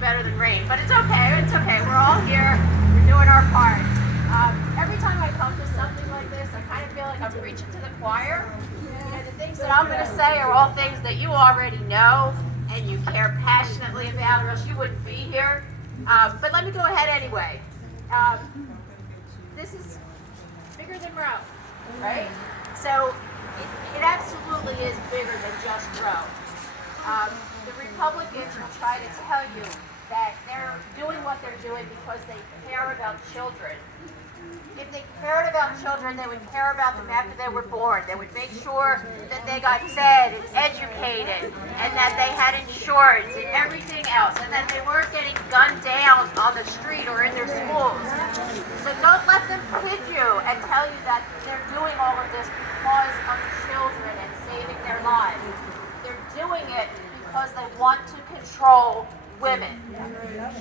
better than rain, but it's okay. It's okay. We're all here. We're doing our part. Every time I come to something like this, I kind of feel like I'm preaching to the choir. The things that I'm going to say are all things that you already know and you care passionately about, or else you wouldn't be here. But let me go ahead anyway. This is bigger than Rome, right? So it absolutely is bigger than just Rome. The Republicans will try to tell you that they're doing what they're doing because they care about children. If they cared about children, they would care about them after they were born. They would make sure that they got fed and educated and that they had insurance and everything else, and that they weren't getting gunned down on the street or in their schools. So don't let them kid you and tell you that they're doing all of this because of children and saving their lives. They're doing it because they want to control women.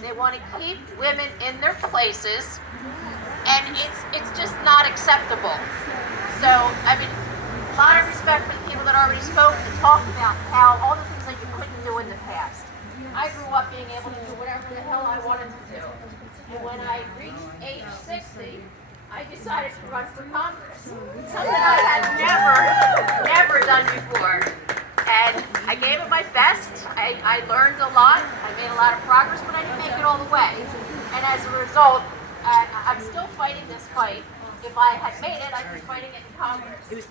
They want to keep women in their places, and it's just not acceptable. So, I mean, a lot of respect for the people that already spoke and talked about how all the things that you couldn't do in the past. I grew up being able to do whatever the hell I wanted to do. And when I reached age 60, I decided to run for Congress. Something I had never done before. And I gave it my best. I learned a lot. I made a lot of progress, but I didn't make it all the way. And as a result, I'm still fighting this fight. If I had made it, I'd be fighting it in Congress.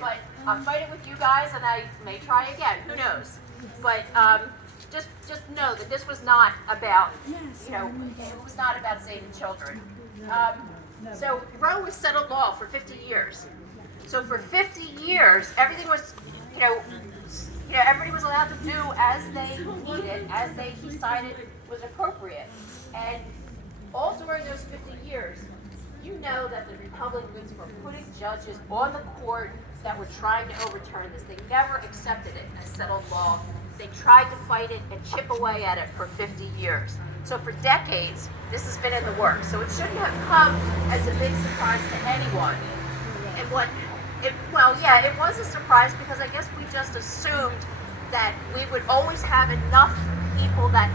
But I'm fighting with you guys, and I may try again. Who knows? But just know that this was not about, it was not about saving children. So Roe was settled law for 50 years. So for 50 years, everything was, everybody was allowed to do as they needed, as they decided was appropriate. And all during those 50 years, you know that the Republicans were putting judges on the court that were trying to overturn this. They never accepted it as settled law. They tried to fight it and chip away at it for 50 years. So for decades, this has been in the works. So it shouldn't have come as a big surprise to anyone. And it was a surprise because I guess we just assumed that we would always have enough people that,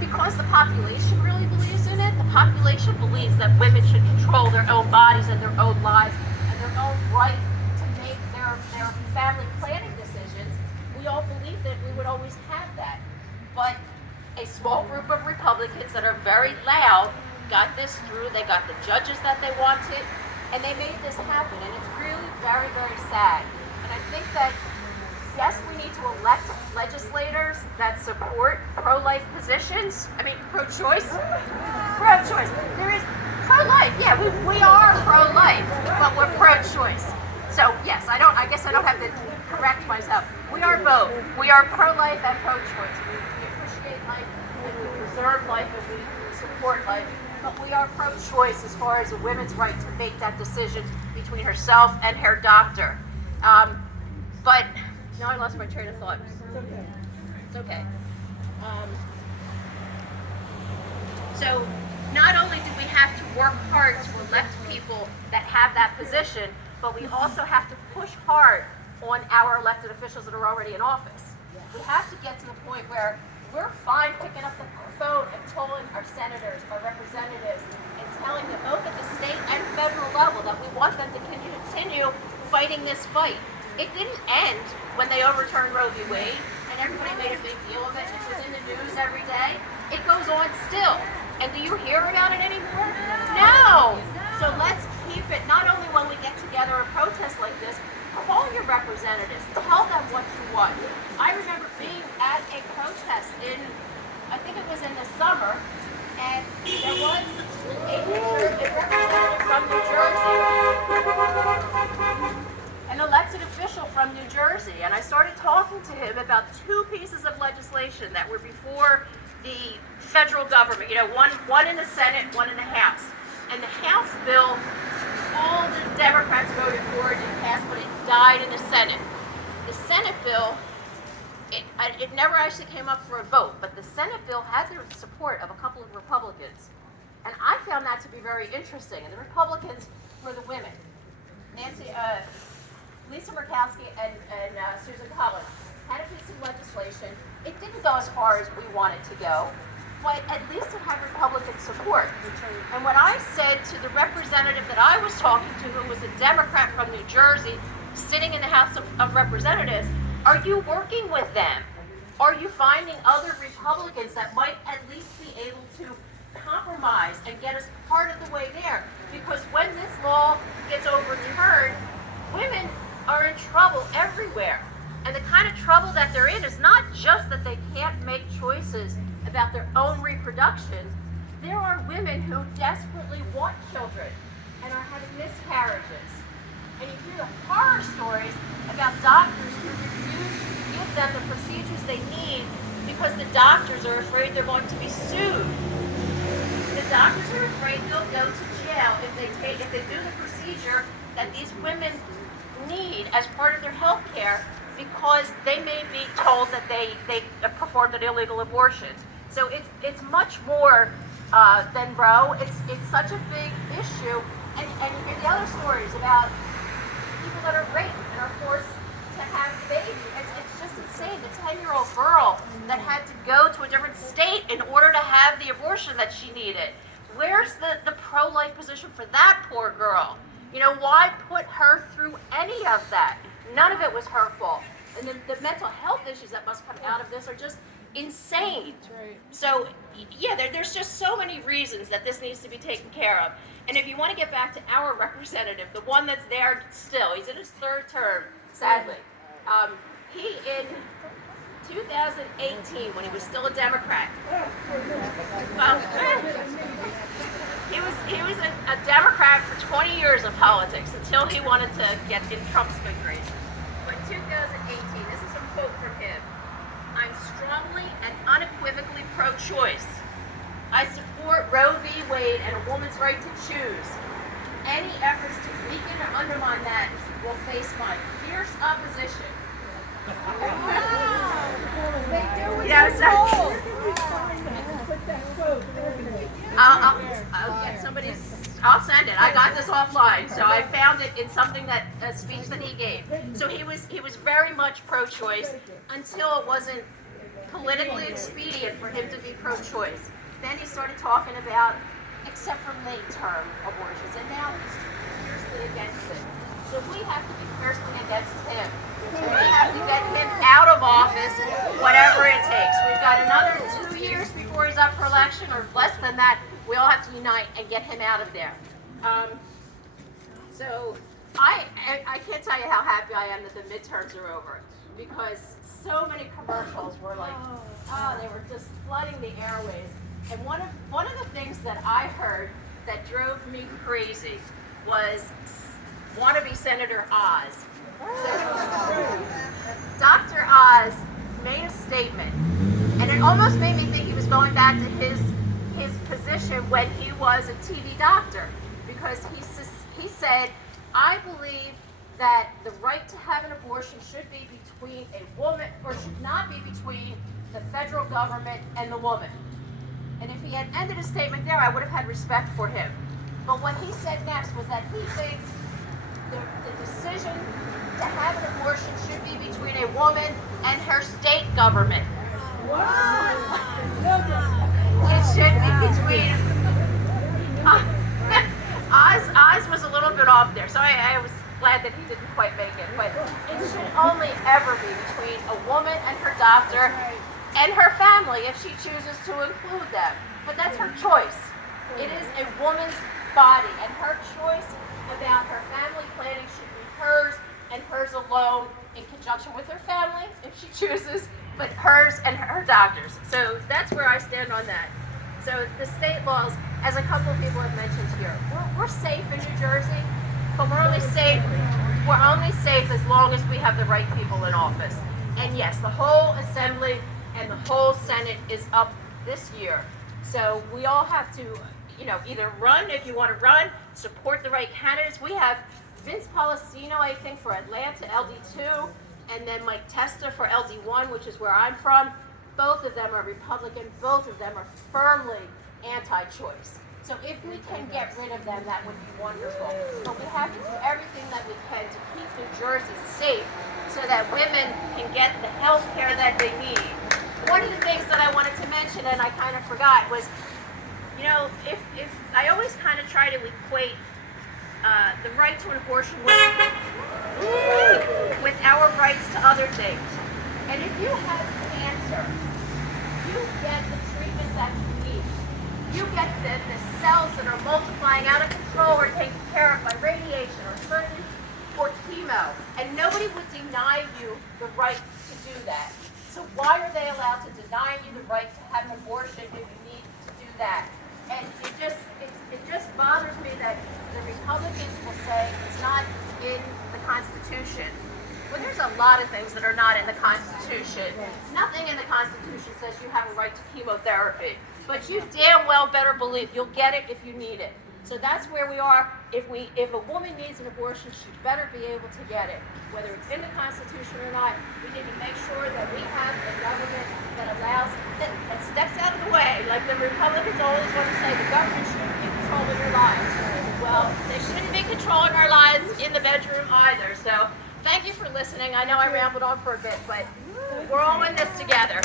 because the population really believes in it, the population believes that women should control their own bodies and their own lives and their own right to make their family planning decisions. We all believe that we would always have that. But a small group of Republicans that are very loud got this through. They got the judges that they wanted, and they made this happen. And it's really very, very sad. And I think that, yes, we need to elect legislators that support pro-life positions. I mean, pro-choice. Pro-choice. There is pro-life. Yeah, we are pro-life, but we're pro-choice. So yes, I guess I don't have to correct myself. We are both. We are pro-life and pro-choice. We appreciate life and we preserve life and we support life. But we are pro-choice as far as a woman's right to make that decision between herself and her doctor. But now I lost my train of thought. It's okay. So not only do we have to work hard to elect people that have that position, but we also have to push hard on our elected officials that are already in office. We have to get to the point where we're fine picking up the phone and calling our senators, our representatives, and telling them both at the state and federal level that we want them to continue fighting this fight. It didn't end when they overturned Roe v. Wade and everybody made a big deal of it. It was in the news every day. It goes on still. And do you hear about it anymore? No. So let's keep it, not only when we get together and protest like this, call your representatives, tell them what you want. I remember being at a protest I think it was in the summer, and there was a representative from New Jersey, an elected official from New Jersey, and I started talking to him about two pieces of legislation that were before the federal government, one in the Senate, one in the House. And the House bill, all the Democrats voted for it and passed, but it died in the Senate. The Senate bill, it never actually came up for a vote, but the Senate bill had the support of a couple of Republicans. And I found that to be very interesting. And the Republicans were the women. Lisa Murkowski and Susan Collins had a piece of legislation. It didn't go as far as we wanted to go, but at least it had Republican support. And when I said to the representative that I was talking to, who was a Democrat from New Jersey, sitting in the House of Representatives, are you working with them? Are you finding other Republicans that might at least be able to compromise and get us part of the way there? Because when this law gets overturned, women are in trouble everywhere. And the kind of trouble that they're in is not just that they can't make choices about their own reproduction. There are women who desperately want children and are having miscarriages. And you hear the horror stories about doctors who refuse to give them the procedures they need because the doctors are afraid they're going to be sued. The doctors are afraid they'll go to jail if they do the procedure that these women need as part of their health care, because they may be told that they performed an illegal abortion. So it's much more than Roe. It's such a big issue. And you hear the other stories about people that are raped and are forced to have the baby. It's just insane. The 10-year-old girl that had to go to a different state in order to have the abortion that she needed. Where's the pro-life position for that poor girl? You know, why put her through any of that? None of it was her fault. And the mental health issues that must come out of this are just insane. So, yeah, there's just so many reasons that this needs to be taken care of. And if you want to get back to our representative, the one that's there still, he's in his third term, sadly. He, in 2018, when he was still a Democrat, well, he was a Democrat for 20 years of politics until he wanted to get in Trump's good graces. But in 2018, this is a quote from him: "I'm strongly and unequivocally pro-choice. I support Roe v. Wade and a woman's right to choose. Any efforts to weaken or undermine that will face my fierce opposition." I'll get somebody's. I'll send it. I got this offline, so I found it in something that a speech that he gave. So he was very much pro-choice until it wasn't politically expedient for him to be pro-choice. Then he started talking about, except for late-term abortions, and now he's fiercely against it. So we have to be fiercely against him. We have to get him out of office, whatever it takes. We've got another 2 years before he's up for election, or less than that. We all have to unite and get him out of there. So I can't tell you how happy I am that the midterms are over, because so many commercials were like, they were just flooding the airways. And one of the things that I heard that drove me crazy was wannabe Senator Oz. Dr. Oz made a statement, and it almost made me think he was going back to his position when he was a TV doctor, because he said, "I believe that the right to have an abortion should be between a woman, or should not be between the federal government and the woman." And if he had ended his statement there, I would have had respect for him. But what he said next was that he thinks the decision to have an abortion should be between a woman and her state government. It should be between. Oz was a little bit off there, so I was glad that he didn't quite make it. But it should only ever be between a woman and her doctor and her family, if she chooses to include them. But that's her choice. It is a woman's body, and her choice about her family planning should be hers, and hers alone, in conjunction with her family, if she chooses, but hers and her doctors. So that's where I stand on that. So the state laws, as a couple of people have mentioned here, we're safe in New Jersey, but we're only safe as long as we have the right people in office. And yes, the whole Assembly and the whole Senate is up this year. So we all have to, either run if you want to run, support the right candidates. We have Vince Policino, I think, for Atlanta, LD2, and then Mike Testa for LD1, which is where I'm from. Both of them are Republican. Both of them are firmly anti-choice. So if we can get rid of them, that would be wonderful. But we have to do everything that we can to keep New Jersey safe so that women can get the health care that they need. one of the things that I wanted to mention, and I kind of forgot, was, you know, if I always kind of try to equate the right to an abortion with our rights to other things. And if you have cancer, you get the treatment that you need. You get the cells that are multiplying out of control or taken care of by radiation or surgery or chemo. And nobody would deny you the right to do that. So why are they allowed to deny you the right to have an abortion if you need to do that? And it just bothers me that the Republicans will say it's not in the Constitution. Well, there's a lot of things that are not in the Constitution. Nothing in the Constitution says you have a right to chemotherapy. But you damn well better believe you'll get it if you need it. So that's where we are. If a woman needs an abortion, she better be able to get it. Whether it's in the Constitution or not, we need to make sure that we have a government that allows, that steps out of the way. Like the Republicans always want to say, the government shouldn't be controlling your lives. Well, they shouldn't be controlling our lives in the bedroom either. So thank you for listening. I know I rambled on for a bit, but we're all in this together.